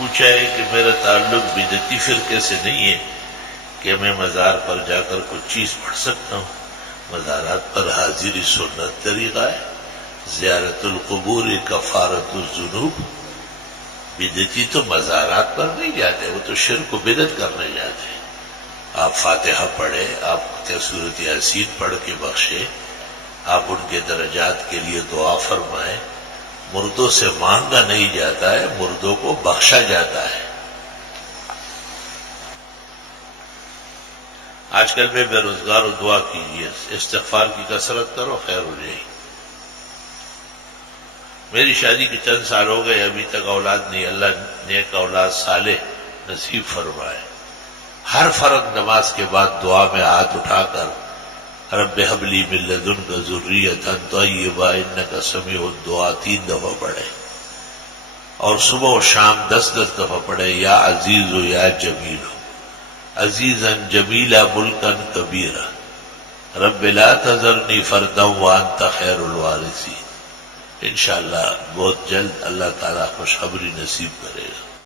پوچھا ہے کہ میرا تعلق بدعتی فرقے سے نہیں ہے کہ میں مزار پر جا کر کچھ چیز پڑھ سکتا ہوں. مزارات پر حاضری سنت طریقہ ہے. زیارت القبور کفارت الذنوب. بدعتی تو مزارات پر نہیں جاتے، وہ تو شرک و بدعت کرنے جاتے ہیں. آپ فاتحہ پڑھے، آپ سورۃ یاسین پڑھ کے بخشے، آپ ان کے درجات کے لیے دعا فرمائیں. مردوں سے مانگا نہیں جاتا ہے، مردوں کو بخشا جاتا ہے. آج کل میں بے روزگار و دعا کیجیے، استغفار کی کثرت کرو، خیر ہو جائے گی. میری شادی کے چند سال ہو گئے، ابھی تک اولاد نہیں. اللہ نیک اولاد صالح نصیب فرمائے. ہر فرض نماز کے بعد دعا میں ہاتھ اٹھا کر رب هب لی من لدنک ذریۃ طیبہ انک سمیع الدعاء 3 دفعہ پڑھے، اور صبح و شام 10 دفعہ پڑھے. یا عزیز و یا جمیل، عزیزا جمیلا ملکا کبیرا، رب لا تذرنی فردا وانت خیر الوارثین. انشاءاللہ بہت جلد اللہ تعالیٰ خوشخبری نصیب کرے گا.